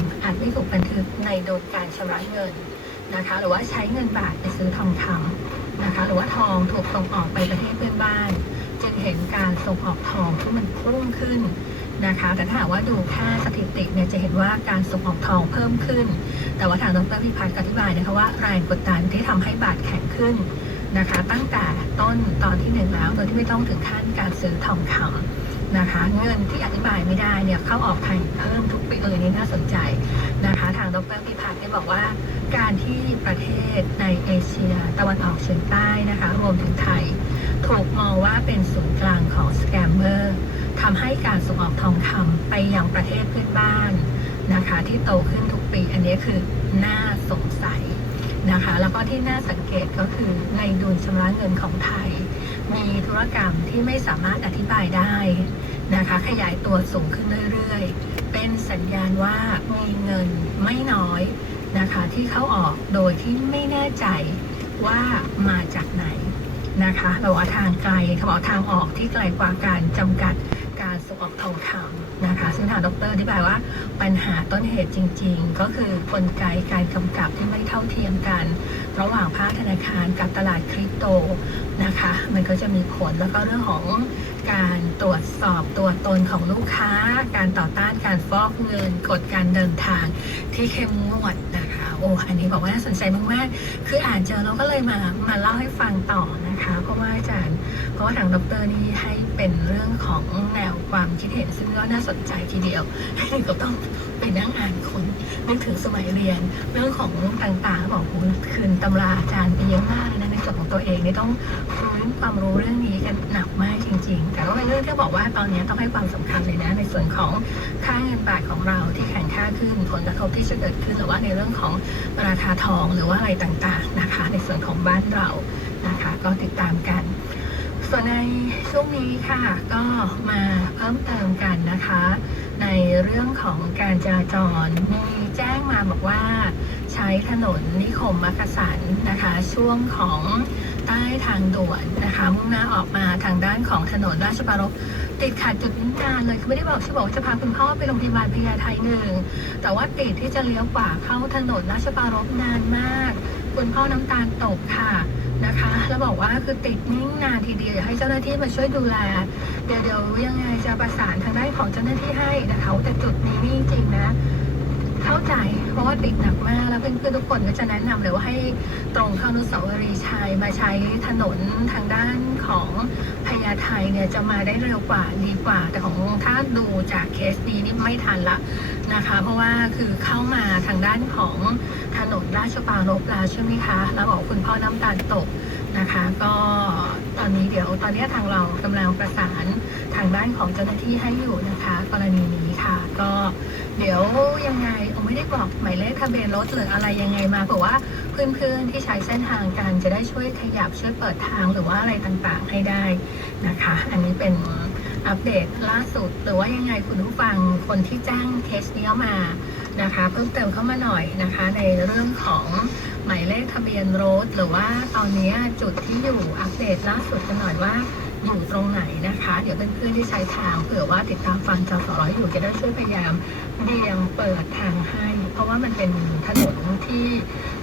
ำอาจไม่ถูกบันทึกในโดยการชำระเงินนะคะ หรือว่าใช้เงินบาทไปซื้อทองคำนะคะ หรือว่าทองถูกส่งออกไปประเทศเพื่อนบ้าน จึงเห็นการส่งออกทองที่มันพุ่งขึ้นนะคะ แต่ถ้าหากว่าดูค่าสถิติเนี่ยจะเห็นว่าการส่งออกทองเพิ่มขึ้น แต่ว่าทางดรพิพัฒน์อธิบายนะคะว่าแรงกดดันที่ทำให้บาทแข็งขึ้นนะคะ ตั้งแต่ต้นตอนที่หนึ่งแล้วโดยที่ไม่ต้องถึงขั้นการซื้อทองคำ นะคะ เงินที่อธิบายไม่ได้เนี่ยเข้าออกไทยเพิ่มทุกปีเลยนี่น่าสนใจนะคะ ทางดรพิพัฒน์เนี่ยบอกว่า การที่ประเทศในเอเชีย ตะวันออกเฉียงใต้นะคะ รวมถึงไทย ถูกมองว่าเป็นศูนย์กลางของสแกมเมอร์ทำให้การส่งออกทองคำไปยังประเทศเพื่อนบ้านนะคะ ที่โตขึ้นทุกปีอันนี้คือน่าสงสัยนะคะ แล้วก็ที่น่าสังเกตก็คือในดุลชำระเงินของไทย มีธุรกรรมที่ไม่สามารถอธิบายได้นะคะ ขยายตัวสูงขึ้นเรื่อยๆ เป็นสัญญาณว่ามีเงินไม่น้อยนะคะ ที่เข้าออกโดยที่ไม่แน่ใจว่ามาจากไหนนะคะเราว่าทางไกลเขาบอกทางออกที่ไกลกว่าการจำกัดการส่งออกทองคำ นะคะซึ่งทางดรอธิบายว่าปัญหาต้นเหตุจริง ๆ ก็คือกลไกการกำกับที่ไม่เท่าเทียมกัน ระหว่างภาคธนาคารกับตลาดคริปโตนะคะ มันก็จะมีผลแล้วก็เรื่องของการตรวจสอบตัวตนของลูกค้า การต่อต้านการฟอกเงินกฎการเดินทางที่เข้มงวดนะคะ โอ้อันนี้บอกว่าน่าสนใจมากๆคืออ่านเจอเราก็เลยมามาเล่าให้ฟังต่อนะคะเพราะว่าอาจารย์เพราะว่าทางดรนี่ให้เป็นเรื่องของแนวความคิดเห็น ซึ่งก็น่าสนใจทีเดียวถึงก็ต้องไปนั่งอ่านคนนึกถึงสมัยเรียน เรื่องของต่างๆบอกคุณคืนตำราอาจารย์ไปเยอะมากเลยนะในส่วนของตัวเองนี่ต้องครู ความรู้เรื่องนี้กันหนักมากจริง ๆ แต่ก็เป็นเรื่องที่บอกว่าตอนนี้ต้องให้ความสำคัญเลยนะ ในส่วนของค่าเงินบาทของเราที่แข็งค่าขึ้นผลกระทบที่จะเกิดขึ้นหรือว่าในเรื่องของราคาทองหรือว่าอะไรต่างๆนะคะ ในส่วนของบ้านเรานะคะ ก็ติดตามกัน ส่วนในช่วงนี้ค่ะก็มาเพิ่มเติมกันนะคะ ในเรื่องของการจราจรมีแจ้งมาบอกว่า ใช้ถนนนิคมมักกะสันนะคะ ช่วงของ ใต้ทางด่วนนะคะมุ่งหน้าออกมาทางด้านของถนนราชปรารภติดขัดจุดนี้นานเลยคือไม่ได้บอกชื่อบอกว่าจะพาคุณพ่อไปโรงพยาบาลพญาไทหนึ่งแต่ว่าติดที่จะเลี้ยวขวาเข้าถนนราชปรารภนานมาก คุณพ่อน้ำตาลตกค่ะนะคะ แล้วบอกว่าคือติดนิ่งนานทีเดียวอยากให้เจ้าหน้าที่มาช่วยดูแล เดี๋ยวเดี๋ยวยังไงจะประสานทางด้านของเจ้าหน้าที่ให้นะคะแต่จุดนี้นี่จริงนะ เข้าใจเพราะว่าติดหนักมากแล้วเพื่อนๆทุกคนก็จะแนะนำเลยว่าให้ตรงเข้าอนุสาวรีย์ชัยมาใช้ถนนทางด้านของพญาไทเนี่ยจะมาได้เร็วกว่าดีกว่า แต่ของถ้าดูจากเคสนี้นี่ไม่ทันละนะคะ เพราะว่าคือเข้ามาทางด้านของถนนราชปารภแล้วใช่ไหมคะแล้วบอกคุณพ่อน้ำตาลตกนะคะ ก็ตอนนี้เดี๋ยวตอนนี้ทางเรากำลังประสานทางด้านของเจ้าหน้าที่ให้อยู่นะคะ กรณีนี้ค่ะ ก็ เดี๋ยวยังไงผมไม่ได้บอกหมายเลขทะเบียนรถหรืออะไรยังไงมาเผื่อว่าเพื่อนๆที่ใช้เส้นทางกันจะได้ช่วยขยับช่วยเปิดทางหรือว่าอะไรต่างๆให้ได้นะคะ อันนี้เป็นอัปเดตล่าสุด หรือว่ายังไงคุณผู้ฟังคนที่จ้างเคสนี้มานะคะ เพิ่มเติมเข้ามาหน่อยนะคะ ในเรื่องของหมายเลขทะเบียนรถหรือว่าตอนนี้จุดที่อยู่อัปเดตล่าสุดกันหน่อยว่า อยู่ตรงไหนนะคะ เดี๋ยวเพื่อนๆที่ใช้ทางเผื่อว่าติดตามฟังจอสร้อยอยู่จะได้ช่วยพยายามเบี่ยงเปิดทางให้ เพราะว่ามันเป็นถนนที่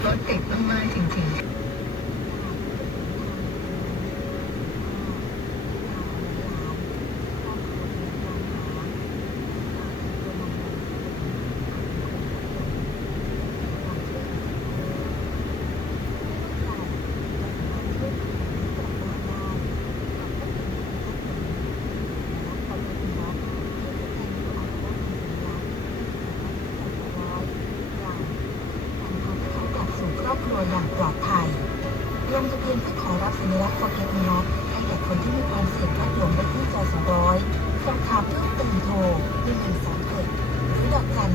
รถติดมากๆจริงๆ ตัวอย่างปลอดภัยลงทะเบียนเพื่อขอรับสัญลักษณ์ Forget Me Not ให้แก่คนที่มีความเสี่ยงพลัดหลงได้ที่จสร้อยสอบถามเพิ่มเติมโทร1136หรือดอกจัน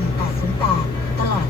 808ตลอด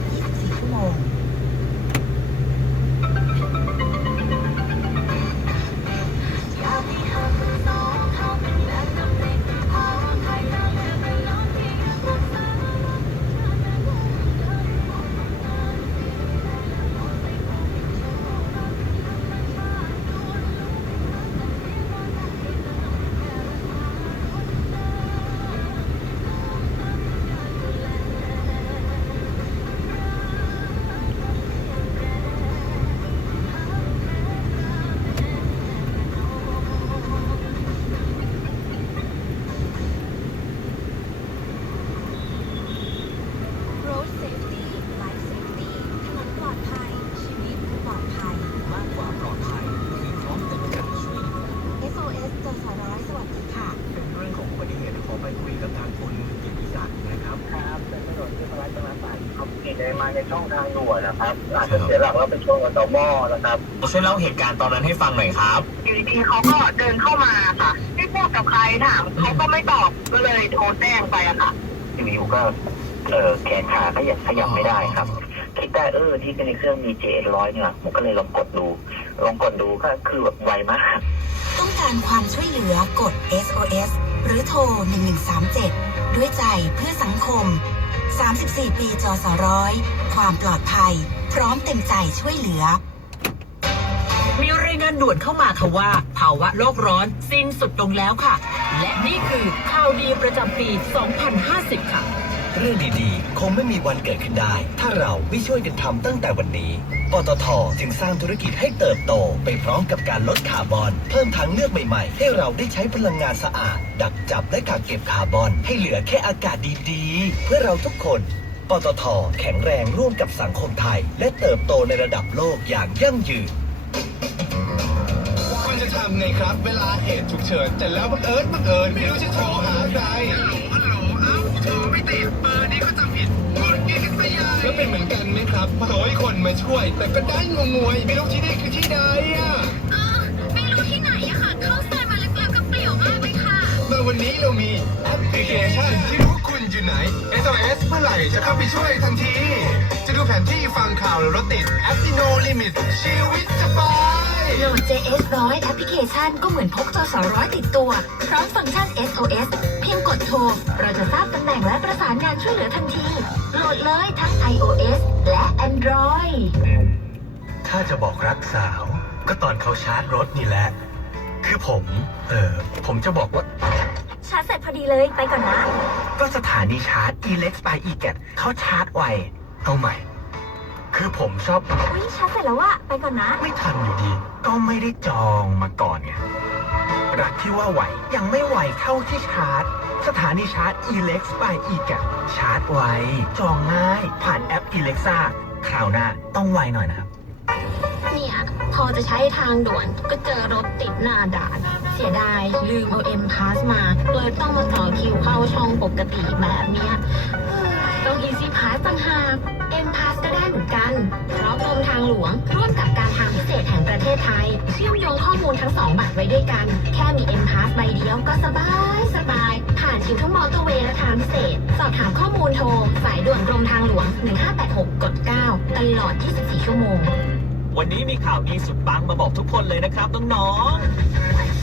แล้วไปชนกับต่อหม้อนะครับช่วยเล่าเหตุการณ์ตอนนั้นให้ฟังหน่อยครับ อยู่ดีๆเขาก็เดินเข้ามาค่ะไม่พูดกับใครถามเขาก็ไม่ตอบก็เลยโทรแจ้งไปอะค่ะอยู่ๆก็เออแขนขาขยับขยับไม่ได้ครับ คิดได้เออที่ในเครื่องมีเจร้อยเนี่ยผมก็เลยลองกดดู ลองกดดูก็คือแบบไวมาก ต้องการความช่วยเหลือกด SOS หรือโทร 1137 ด้วยใจเพื่อสังคม 34 ปีจอสร้อย ความปลอดภัย พร้อมเต็มใจช่วยเหลือ มีรายงานด่วนเข้ามาค่ะว่า ภาวะโลกร้อนสิ้นสุดลงแล้วค่ะ และนี่คือข่าวดีประจำปี 2050 ค่ะ เรื่องดีๆ คงไม่มีวันเกิดขึ้นได้ ถ้าเราไม่ช่วยกันทำตั้งแต่วันนี้ ปตทจึงสร้างธุรกิจให้เติบโต ไปพร้อมกับการลดคาร์บอน เพิ่มทางเลือกใหม่ๆ ให้เราได้ใช้พลังงานสะอาด ดักจับและกักเก็บคาร์บอน ให้เหลือแค่อากาศดีๆ เพื่อเราทุกคน ปตทแข็งแรงร่วมกับสังคมไทย และเติบโตในระดับโลกอย่างยั่งยืนคุณจะทำไงครับ เวลาเหตุฉุกเฉินแต่แล้วบังเอิญบังเอิญไม่รู้จะโทรหาใคร ติดเบอร์นี้ก็จำผิดงุนงิดกันไปใหญ่แล้วเป็นเหมือนกันไหมครับพอโทรให้คนมาช่วย แต่ก็ได้งงงวยไม่รู้ที่นี่คือที่ใดอะไม่รู้ที่ไหนอะค่ะ เข้าซอยมาลึกๆก็เปลี่ยวมากเลยค่ะ มาวันนี้เรามีแอปพลิเคชันที่รู้คุณอยู่ไหน SOS เมื่อไหร่จะเข้าไปช่วยทันที จะดูแผนที่ฟังข่าวหรือรถติดแอปที่ No Limit ชีวิตจะไป โหลด JS ร้อยแอปพลิเคชันก็เหมือนพกจอสร้อยติดตัว พร้อมฟังก์ชัน SOS เพียงกดโทร เราจะทราบตำแหน่งและประสานงานช่วยเหลือทันที โหลดเลยทั้ง iOS และ Android ถ้าจะบอกรักสาว ก็ตอนเขาชาร์จรถนี่แหละ คือผม เออผมจะบอกว่า ชาร์จเสร็จพอดีเลยไปก่อนนะ ก็สถานีชาร์จ Elex by e g a t เขาชาร์จไว เอาใหม่ คือผมชอบ อุ้ยชาร์จเสร็จแล้วอะไปก่อนนะ ไม่ทันอยู่ดี ก็ไม่ได้จองมาก่อนไง รักที่ว่าไหวยังไม่ไหวเท่าที่ชาร์จ สถานีชาร์จ Elex by e g a t ชาร์จไว จองง่าย ผ่านแอป Elexa คราวหน้าต้องไวหน่อยนะครับ เนี่ยพอจะใช้ทางด่วนก็เจอรถติดหน้าด่าน เสียดายลืมเอา M Pass มาเลยต้องมาต่อคิวเข้าช่องปกติแบบเนี้ยเฮ้ยต้อง Easy Pass ต่างหาก M Pass ก็ได้เหมือนกัน เพราะกรมทางหลวง ร่วมกับการทางพิเศษแห่งประเทศไทย เชื่อมโยงข้อมูลทั้งสองบัตรไว้ด้วยกัน แค่มี M Pass ใบเดียวก็สบายสบาย ผ่านคิวทั้งมอเตอร์เวย์และทางพิเศษ สอบถามข้อมูลโทร สายด่วนกรมทางหลวง 1586 กด 9 ตลอด 24 ชั่วโมง วันนี้มีข่าวดีสุดปังมาบอกทุกคนเลยนะครับน้องๆ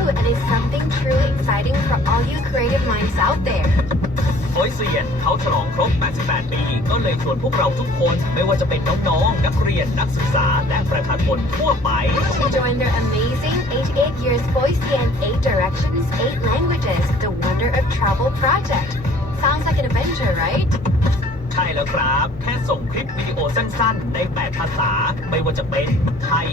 and it's something truly exciting for all you creative minds out there. โอยเซียนเขาฉลองครบ 88 ปี ก็เลยชวนพวกเราทุกคน ไม่ว่าจะเป็นน้องๆ นักเรียน นักศึกษา และประชาชนทั่วไป To join their amazing 88 years Boise 8 Directions, 8 Languages, The Wonder of Travel project. Sounds like an adventure, right? ใช่แล้วครับ แค่ส่งคลิปวิดีโอสั้นๆ ใน 8 ภาษา ไม่ว่าจะเป็นไทย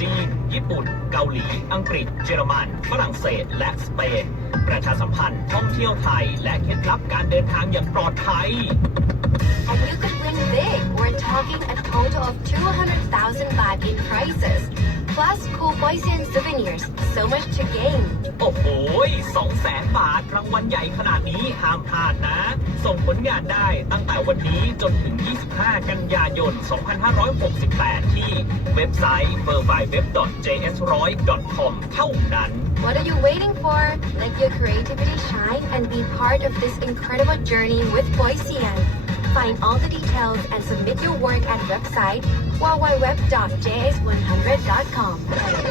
จีน ญี่ปุ่น เกาหลี อังกฤษ เยอรมัน ฝรั่งเศส และสเปน ประชาสัมพันธ์ท่องเที่ยวไทย และเคล็ดลับการเดินทางอย่างปลอดภัย And you could win big. We're talking a total of 200,000 baht in prizes. Plus cool Boise souvenirs. So much to gain. โอ้โหสองแสนบาท รางวัลใหญ่ขนาดนี้ห้ามพลาดนะ ส่งผลงานได้ตั้งแต่วันนี้จนถึง 25 กันยายน 2568 ที่เว็บไซต์ w w w j s 1 0 0 com เท่านั้น What are you waiting for? Let your creativity shine and be part of this incredible journey with Boisean. Find all the details and submit your work at website www.js100.com.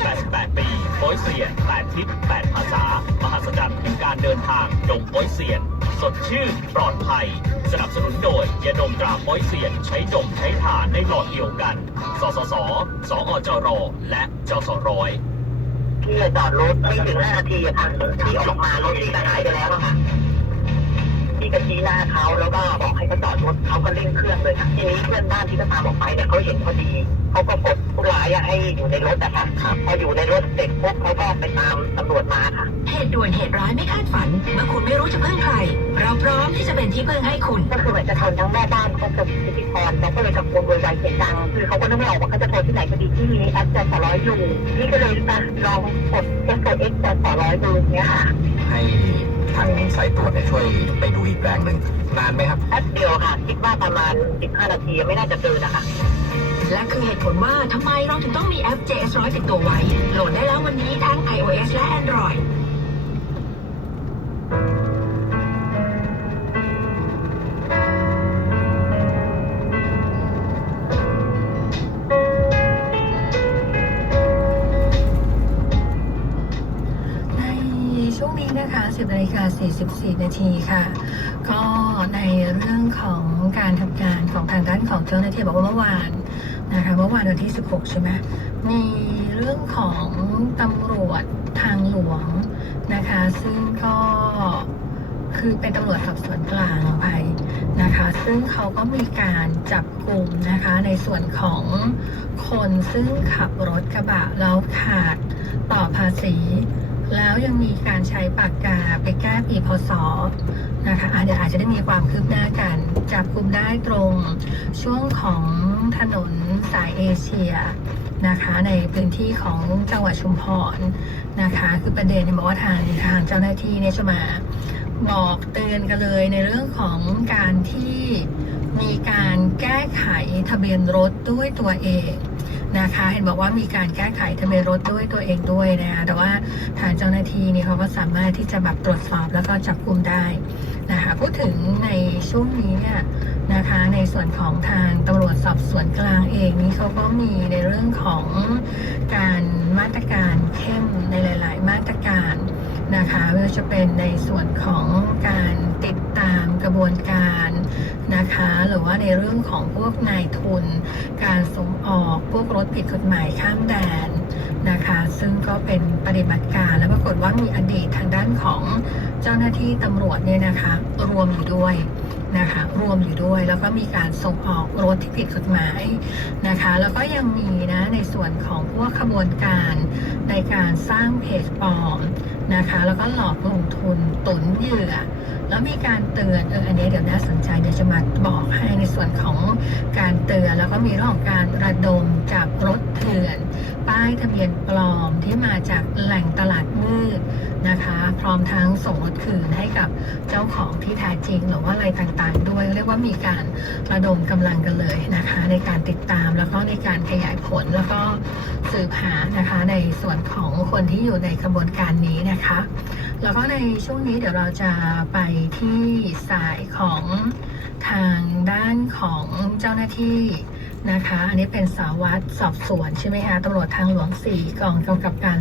88 ปี โป้ยเซียน8ทิศ8ภาษา มหัศจรรย์แห่งการเดินทางดงโป้ยเซียน สดชื่นปลอดภัย สนับสนุนโดยยาดมตราป้ยเสียนใช้ดมใช้ทานในหลอดเดียวกัน สสส สอจร และจสร้อยพี่จอดรถไม่ถึง5นาทีอะค่ะที่ออกมารถที่ก็หายไปแล้วอะค่ะพี่ก็ชี้หน้าเขาแล้วก็บอก ให้เขาจอดรถเขาก็เร่งเครื่องเลยค่ะทีนี้เพื่อนบ้านที่เขาตามออกไปเนี่ยเขาเห็นพอดีเขาก็กดผู้ร้ายอะให้อยู่ในรถอะค่ะพออยู่ในรถเสร็จปุ๊บเขาก็ไปตามตำรวจมาค่ะ เหตุด่วนเหตุร้ายไม่คาดฝัน เมื่อคุณไม่รู้จะพึ่งใคร เราพร้อมที่จะเป็นที่พึ่งให้คุณ ก็คือเหมือนจะชนทั้งแม่บ้านเขากับพิธีกรแล้วก็เลยตะโกนโวยวายเสียงดังคือเขาก็นึกไม่ออกว่าเขาจะโทรที่ไหนพอดีที่มีแอปใจสอร้อยอยู่นี่ก็เลยมาลองกด SOS ใจสอร้อยดูเนี้ยค่ะ ให้ ทางสายตรวจเนี่ยช่วยไปดูอีกแรงหนึ่งนานไหมครับ แป๊บเดียวค่ะ คิดว่าประมาณ 15 นาทีไม่น่าจะเกินนะคะ และคือเหตุผลว่าทำไมเราถึงต้องมีแอป JS 100ติดตัวไว้ โหลดได้แล้ววันนี้ทั้ง iOS และ กา44 นาทีค่ะ ก็ในเรื่องของการทำงานของทางด้านของเจ้าหน้าที่บอกว่าเมื่อวานนะคะเมื่อวานวันที่ 16 ใช่ไหมมีเรื่องของตำรวจทางหลวงนะคะ ซึ่งก็คือเป็นตำรวจสอบสวนกลางไปนะคะ ซึ่งเขาก็มีการจับกลุ่มนะคะในส่วนของคนซึ่งขับรถกระบะแล้วขาดต่อภาษี แล้วยังมีการใช้ปากกาไปแก้ปีพศนะคะอะเดี๋ยวอาจจะได้มีความคืบหน้ากันจับกลุ่มได้ตรงช่วงของถนนสายเอเชียนะคะในพื้นที่ของจังหวัดชุมพรนะคะ คือประเด็นเนี่ยบอกว่าทางทางเจ้าหน้าที่เนี่ยจะมาบอกเตือนกันเลยในเรื่องของการที่มีการแก้ไขทะเบียนรถด้วยตัวเอง นะคะ เห็นบอกว่ามีการแก้ไขทะเบียนรถด้วยตัวเองด้วยนะคะแต่ว่าทางเจ้าหน้าที่นี่เขาก็สามารถที่จะแบบตรวจสอบแล้วก็จับกลุ่มได้นะคะพูดถึงในช่วงนี้เนี่ยนะคะในส่วนของทางตำรวจสอบสวนกลางเองนี่เขาก็มีในเรื่องของการมาตรการเข้มในหลาย ๆ มาตรการนะคะไม่ว่าจะเป็นในส่วนของการ ระบวนการนะคะ หรือว่าในเรื่องของพวกนายทุน การส่งออกพวกรถผิดกฎหมายข้ามแดนนะคะ ซึ่งก็เป็นปฏิบัติการและปรากฏว่ามีอดีตทางด้านของเจ้าหน้าที่ตำรวจเนี่ยนะคะ รวมอยู่ด้วยนะคะรวมอยู่ด้วยแล้วก็มีการส่งออกรถที่ผิดกฎหมายนะคะแล้วก็ยังมีนะในส่วนของพวกขบวนการในการสร้างเพจปลอม นะคะ แล้วก็หลอกลงทุนตุนเหยื่อ แล้วมีการเตือนเอออันนี้เดี๋ยวน่าสนใจเดี๋ยวจะมาบอกให้ในส่วนของการเตือนแล้วก็มีเรื่องของการระดมจับรถเถื่อน ป้ายทะเบียนปลอมที่มาจากแหล่งตลาดมืด นะคะ พร้อมทั้งส่งรถคืนให้กับเจ้าของที่แท้จริง หรือว่าอะไรต่างๆ ด้วย เรียกว่ามีการระดมกำลังกันเลยนะคะ ในการติดตามแล้วก็ในการขยายผลแล้วก็สืบหานะคะในส่วนของคนที่อยู่ในกระบวนการนี้นะคะ แล้วก็ในช่วงนี้เดี๋ยวเราจะไปที่สายของทางด้านของเจ้าหน้าที่ นะคะ อันนี้เป็นสารวัตรสอบสวนใช่ไหมคะตำรวจทางหลวง 4 กองกำกับการ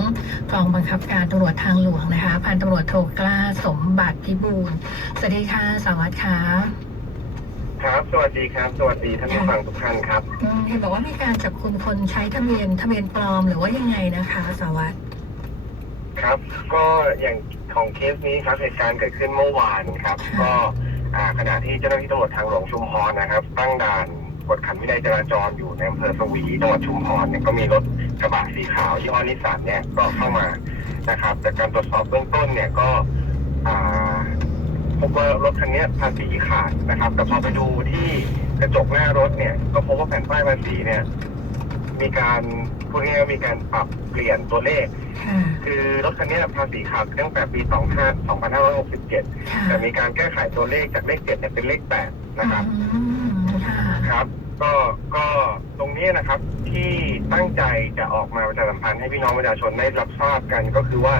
2 กองบังคับการตำรวจทางหลวงนะคะ พันตำรวจโทกล้าสมบัติพิบูลสวัสดีค่ะสารวัตรคะครับ สวัสดีครับ สวัสดีท่านผู้ฟังทุกท่านครับอืมเห็นบอกว่ามีการจับกลุ่มคนใช้ทะเบียนทะเบียนปลอมหรือว่ายังไงนะคะ สารวัตรครับ ก็อย่างของเคสนี้ครับเหตุการณ์เกิดขึ้นเมื่อวานครับ ก็อ่าขณะที่เจ้าหน้าที่ตำรวจทางหลวงชุมพรนะครับ ตั้งด่าน กวดขันวินัยจราจรอยู่ในอำเภอสวีจังหวัดชุมพรเนี่ยก็มีรถกระบะสีขาวยี่ห้อนิสสันเนี่ยก็เข้ามานะครับจากการตรวจสอบเบื้องต้นเนี่ยก็อ่าพบว่ารถคันเนี้ยภาษีขาดนะครับ แต่พอไปดูที่กระจกหน้ารถเนี่ย ก็พบว่าแผ่นป้ายภาษีเนี่ย มีการพูดง่ายๆว่ามีการปรับเปลี่ยนตัวเลขค่ะคือรถคันนี้ภาษีขาดตั้งแต่ปี 25 2567ค่ะแต่มีการแก้ไขตัวเลขจากเลข 7 เนี่ยเป็นเลข 8 นะครับอืม ค่ะครับ ก็ก็ตรงนี้นะครับที่ตั้งใจจะออกมาประชาสัมพันธ์ให้พี่น้องประชาชนได้รับทราบกันก็คือว่า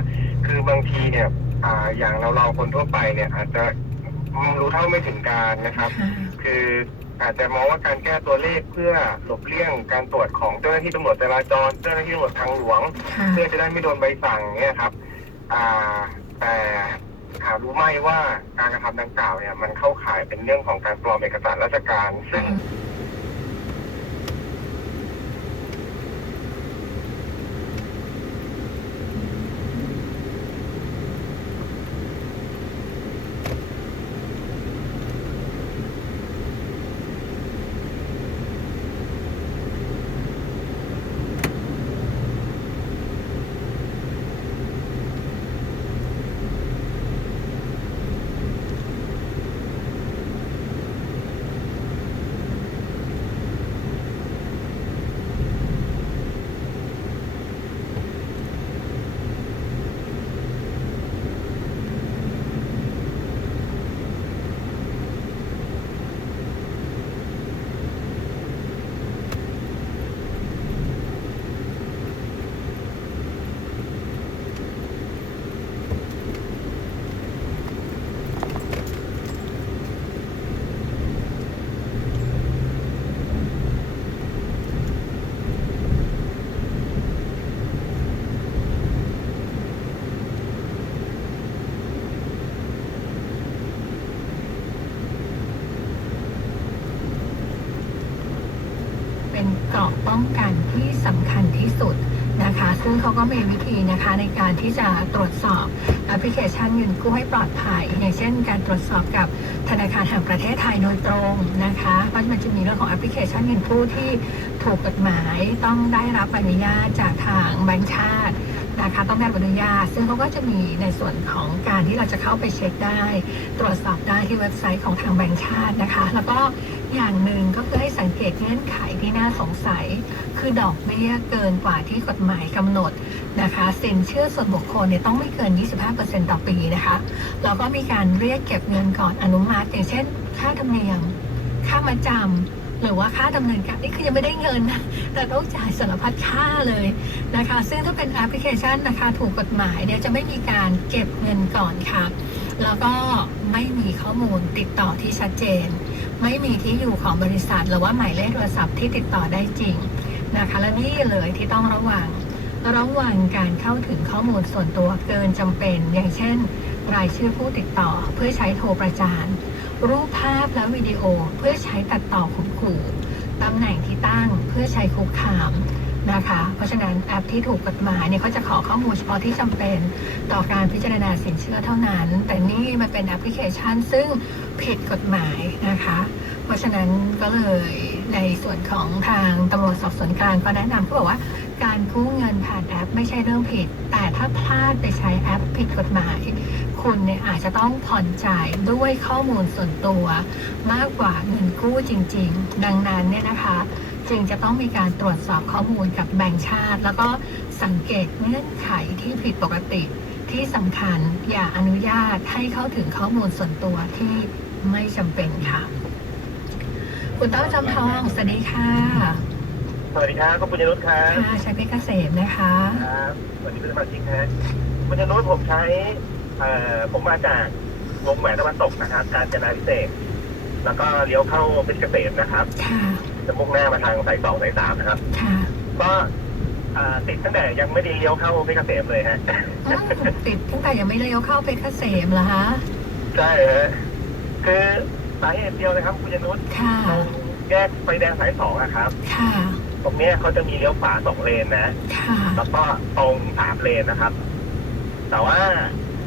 คือบางทีเนี่ยอ่าอย่างเราเราคนทั่วไปเนี่ย อาจจะรู้เท่าไม่ถึงการนะครับค่ะคืออาจจะมองว่าการแก้ตัวเลขเพื่อหลบเลี่ยงการตรวจของเจ้าหน้าที่ตำรวจจราจรเจ้าหน้าที่ตำรวจทางหลวงค่ะเพื่อจะได้ไม่โดนใบสั่งเนี่ยครับ อ่าแต่ หารู้ไหมว่าการกระทำดังกล่าวเนี่ยมันเข้าข่ายเป็นเรื่องของการปลอมเอกสารราชการ ซึ่ง ซึ่งเขาก็มีวิธีนะคะในการที่จะตรวจสอบแอปพลิเคชันเงินกู้ให้ปลอดภัย อย่างเช่น การตรวจสอบกับธนาคารแห่งประเทศไทยโดยตรงนะคะเพราะมันจะมีเรื่องของแอปพลิเคชันเงินกู้ที่ถูกกฎหมายต้องได้รับอนุญาตจากทางแบงก์ชาตินะคะต้องได้รับอนุญาตซึ่งเขาก็จะมีในส่วนของการที่เราจะเข้าไปเช็คได้ ตรวจสอบได้ที่เว็บไซต์ของทางแบงก์ชาตินะคะ แล้วก็ อย่างหนึ่งก็คือให้สังเกตเงื่อนไขที่น่าสงสัย คือดอกเบี้ยเกินกว่าที่กฎหมายกำหนดนะคะสินเชื่อส่วนบุคคลเนี่ยต้องไม่เกิน 25%ต่อปีนะคะแล้วก็มีการเรียกเก็บเงินก่อนอนุมัติ อย่างเช่น ค่าธรรมเนียม ค่ามาจำหรือว่าค่าดำเนินการนี่คือยังไม่ได้เงินนะแต่ต้องจ่ายสารพัดค่าเลยนะคะ ซึ่งถ้าเป็นแอปพลิเคชันนะคะถูกกฎหมายเนี่ยจะไม่มีการเก็บเงินก่อนค่ะ แล้วก็ไม่มีข้อมูลติดต่อที่ชัดเจน ไม่มีที่อยู่ของบริษัท หรือว่าหมายเลขโทรศัพท์ที่ติดต่อได้จริงนะคะ และนี่เลยที่ต้องระวัง ระวังการเข้าถึงข้อมูลส่วนตัวเกินจำเป็น อย่างเช่น รายชื่อผู้ติดต่อเพื่อใช้โทรประจานรูปภาพและวิดีโอเพื่อใช้ตัดต่อข่มขู่ตำแหน่งที่ตั้งเพื่อใช้คุกคาม นะคะ เพราะฉะนั้นแอปที่ถูกกฎหมายเนี่ยเขาจะขอข้อมูลเฉพาะที่จำเป็นต่อการพิจารณาสินเชื่อเท่านั้น แต่นี่มันเป็นแอปพลิเคชันซึ่งผิดกฎหมายนะคะ เพราะฉะนั้นก็เลยในส่วนของทางตำรวจสอบสวนกลางก็แนะนำเขาบอกว่าการกู้เงินผ่านแอปไม่ใช่เรื่องผิด แต่ถ้าพลาดไปใช้แอปผิดกฎหมาย คุณเนี่ยอาจจะต้องผ่อนจ่ายด้วยข้อมูลส่วนตัว มากกว่าเงินกู้จริง ๆ ดังนั้นเนี่ยนะคะ จึงจะต้องมีการตรวจสอบข้อมูลกับแบงก์ชาติ แล้วก็สังเกตเงื่อนไขที่ผิดปกติ ที่สำคัญอย่าอนุญาตให้เข้าถึงข้อมูลส่วนตัวที่ไม่จำเป็นค่ะ คุณต้อมจำทองสวัสดีค่ะสวัสดีครับคุณปุญญนุชครับค่ะใช้เพชรเกษมนะคะครับสวัสดีคุณสมาชิกครับปุญญนุชผมใช้เอ่อผมมาจากวงแหวนตะวันตกนะครับ การจนาพิเศษกแล้วก็เลี้ยวเข้าเพชรเกษมนะครับค่ะ จะมุ่งหน้ามาทางสายสองสายสามนะครับ ค่ะก็อ่าติดตั้งแต่ยังไม่ได้เลี้ยวเข้าเพชรเกษมเลยฮะอืมติดตั้งแต่ยังไม่เลี้ยวเข้าเพชรเกษมเหรอคะใช่ฮะคือสาเหตุเดียวนะครับคุณยนุชค่ะ ตรงแยกไฟแดงสายสองอะครับ ค่ะ ตรงเนี้ยเขาจะมีเลี้ยวขวาสองเลนนะ ค่ะ แล้วก็ตรงสามเลนนะครับ แต่ว่า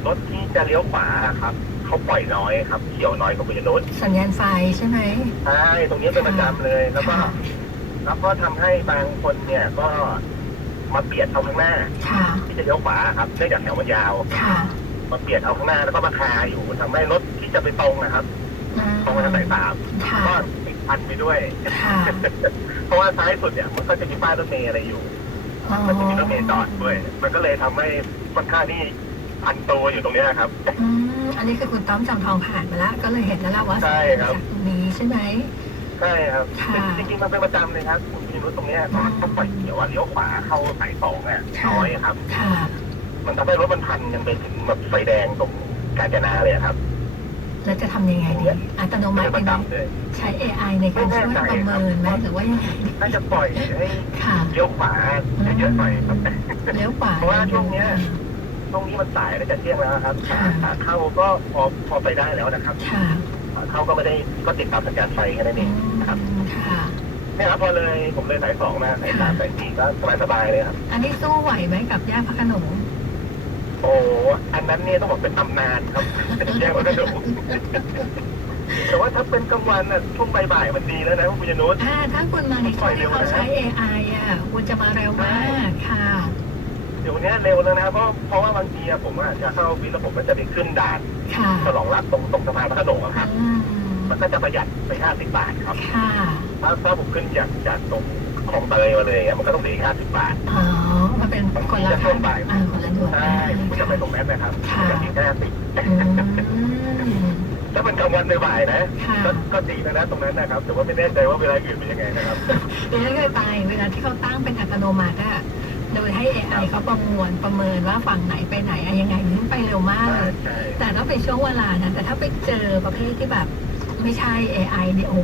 รถที่จะเลี้ยวขวาอะครับ เขาปล่อยน้อยครับเขียวน้อยกว่าคุณยนุชสัญญาณไฟใช่ไหม ใช่ตรงนี้เป็นประจำเลยแล้วก็ ค่ะ แล้วก็ทำให้บางคนเนี่ยก็มาเบียดเอาข้างหน้า ค่ะ ที่จะเลี้ยวขวาครับเนื่องจากแถวมันยาวค่ะมาเบียดเอาข้างหน้าแล้วก็มาคาอยู่ทำให้รถที่จะไปตรงนะครับอืมตรงไปทางสายสามค่ะ ก็ติดพันไปด้วย ค่ะเพราะว่าซ้ายสุดเนี่ยมันก็จะมีป้ายรถเมล์อะไรอยู่อ๋อมันจะมีรถเมล์จอดด้วย มันก็เลยทำให้ค่อนข้างที่ พันตัวอยู่ตรงเนี้ยครับ อืมอันนี้คือคุณต้อมจำทองผ่านมาแล้วก็เลยเห็นแล้วล่ะว่าใช่ครับ จากตรงนี้ใช่ไหม ใช่ครับค่ะ จริงๆมันเป็นประจำเลยครับคุณพิรุธตรงเนี้ยตอนเขาปล่อยเขียวอะเลี้ยวขวาเข้าสายสองอะค่ะน้อยครับ ค่ะ มันทำให้รถมันพันกันไปถึงแบบไฟแดงตรงกาญจนาเลยอะครับแล้วจะทำยังไงดีอัตโนมัเป็ตินปไหระมจำเลย ใช้ AI ในการช่วยประเมินไหมหรือว่ายังไงดีน่าจะปล่อยให้ค่ะเลี้ยวขวาเยอะๆหน่อยครับ เลี้ยวขวาเพราะว่าช่วงเนี้ย ช่วงนี้มันสายแล้วจะเที่ยงแล้วครับขาขาเข้าก็พอพอไปได้แล้วนะครับค่ะขาเข้าก็ไม่ได้ก็ติดตามสัญญาณไฟแค่นั้นเองนะครับค่ะ เนี่ยครับพอเลยผมเลยสายสองมาสายสามสายสี่ก็สบายๆเลยครับ อันนี้สู้ไหวไหมกับย่าพระโขนงโอ้อันนั้นเนี่ยต้องบอกเป็นตำนานครับแย่กว่าก็ดูแต่ว่าถ้าเป็นกลางวันน่ะช่วงบ่ายๆมันดีแล้วนะคุณยนุช อ่าถ้าคุณมาในช่วงที่เขาใช้ AI อะคุณจะมาเร็วมากค่ะ เดี๋ยวนี้เร็วแล้วนะเพราะเพราะว่าบางทีอะผมอะจะเข้าวินแล้วผมก็จะไปขึ้นด่านค่ะฉลองรัฐตรงตรงสะพานพระโขนงอะครับอืมมันก็จะประหยัดไปห้าสิบบาทครับค่ะถ้าถ้าผมขึ้นจากจากตรงคลองเตยมาเลยอะมันก็ต้องเสียห้าสิบบาท อ๋อมันเป็นคนละจะคัช่นวงบ่ายอ่าคนละด่วนใช่ผมจะไปตรงนั้นนะครับค่ะ จะมีแค่สิบอืมถ้าเป็นกลางวันบ่ายๆนะ ค่ะก็ก็ดีนะนะตรงนั้นนะครับ แต่ว่าไม่แน่ใจว่าเวลาอื่นเป็นยังไงนะครับดิฉันเคยไปเวลาที่เขาตั้งเป็นอัตโนมัติอะ โดยให้ AI เขาประมวลประเมินว่าฝั่งไหนไปไหนอะยังไงนี่ไปเร็วมากเลยใช่แต่ถ้าเป็นช่วงเวลานั้นแต่ถ้าไปเจอประเภทที่แบบไม่ใช่ AI เนี่ยโอ้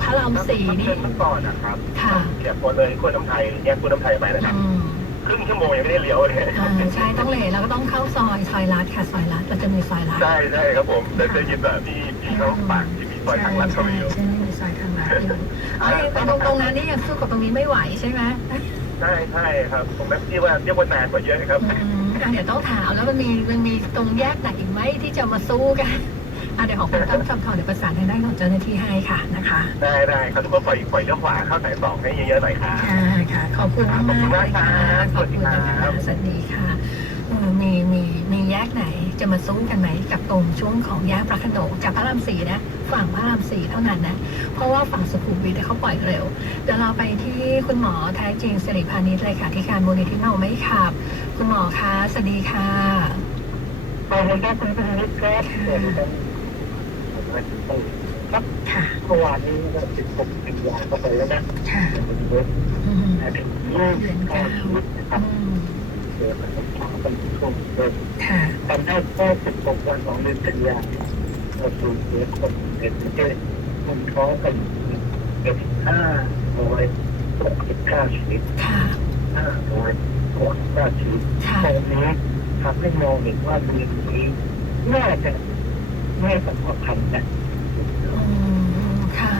พระรามสี่ถ้านี่เป็นเมื่อก่อนนะครับค่ะเสียคนเลยคนน้ำไทยแยกคนน้ำไทยไปนะครับอืมครึ่งชั่วโมงยังไม่ได้เลี้ยวเลยอ่าใช่ต้องเลยแล้วก็ต้องเข้าซอยซอยลัดค่ะซอยลัดเราจะมีซอยลัด ใช่ใช่ครับผมแต่จะยินแบบที่ที่เขาปากที่มีซอยทางลัดเข้าไปอยู่ใช่ใช่มีซอยทางลัดอยู่อ๋อตรงตรงนั้นนี่ยังสู้กับตรงนี้ไม่ไหวใช่ไหม ใช่ใช่ครับ ตรงนั้นที่ว่าเรียกว่านานกว่าเยอะครับ อืมอะเดี๋ยวต้องถามแล้วมันมีมันมีตรงแยกไหนอีกไหมที่จะมาสู้กันอะเดี๋ยวของคุณตั้มคำทองเดี๋ยวประสานทางด้านของเจ้าหน้าที่ให้ค่ะนะคะได้ได้ครับทุกคนปล่อยปล่อยเลี้ยวขวาเข้าสายสองให้เยอะๆหน่อยครับ ค่ะค่ะขอบคุณมากขอบคุณๆเลมากยครัค่ะบขอบคุณนะสวัสดีครัคะบสวัสดีค่ะเออมีมีมีแยกไหนจะมาสู้กันไหมกับตรงช่วงของแยกพระโขนงจากพระรามสี่นะ ฝั่งพระรามสี่เท่านั้นนะ เพราะว่าฝั่งสุขุมวิทเนี่ยเขาปล่อยเร็ว เดี๋ยวเราไปที่คุณหมอแท้จริงสิริพานิชเลยค่ะ ที่การมูลนิธิเมาไม่ขับ คุณหมอคะสวัสดีค่ะขอบคุณครับคุณพินิจครับสวัสดีครับค่ะเมื่อวานนี้ก็ติดผมติดยาเข้าไปแล้วนะค่ะเป็นเว็บอืมถึงยี่เดืสิอนบเก้าเก้าชีวิตนะครับอืมเกิดมาจากช่องเป็นช่วงเดือนค่ะทำให้แค่สิบหกวันของเดือนกันยา ยนเราสูญเสียคนในประเทศคุณท้องกันเกือบห้าร้อยหกสิบเก้าชีวิตค่ะห้าร้อยหกสิบเก้าชีวิตค่ะตรงนี้ทำให้มองเห็นว่าเดือนนี้น่าจะไม่ประกอบพันนะอืมค่ะ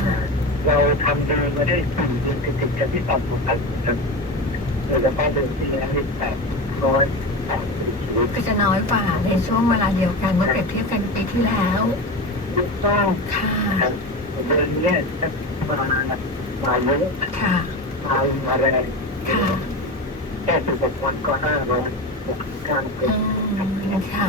เราทำดีมาได้สี่เดือนติดๆกันที่ต่ำกว่าพันกันโดยเฉพาะเดือนที่แล้วที่แปดร้อยแปดสิบชีวิตก็จะน้อยกว่าในช่วงเวลาเดียวกันเมื่อเปรียบเทียบกันปีที่แล้ว ถูกต้องค่ะ เดือนนี้จะมามาเยอะค่ะ มามาแรงค่ะแค่สิบหกวันก็ห้าร้อยหกสิบเก้าคอืน มค่ะ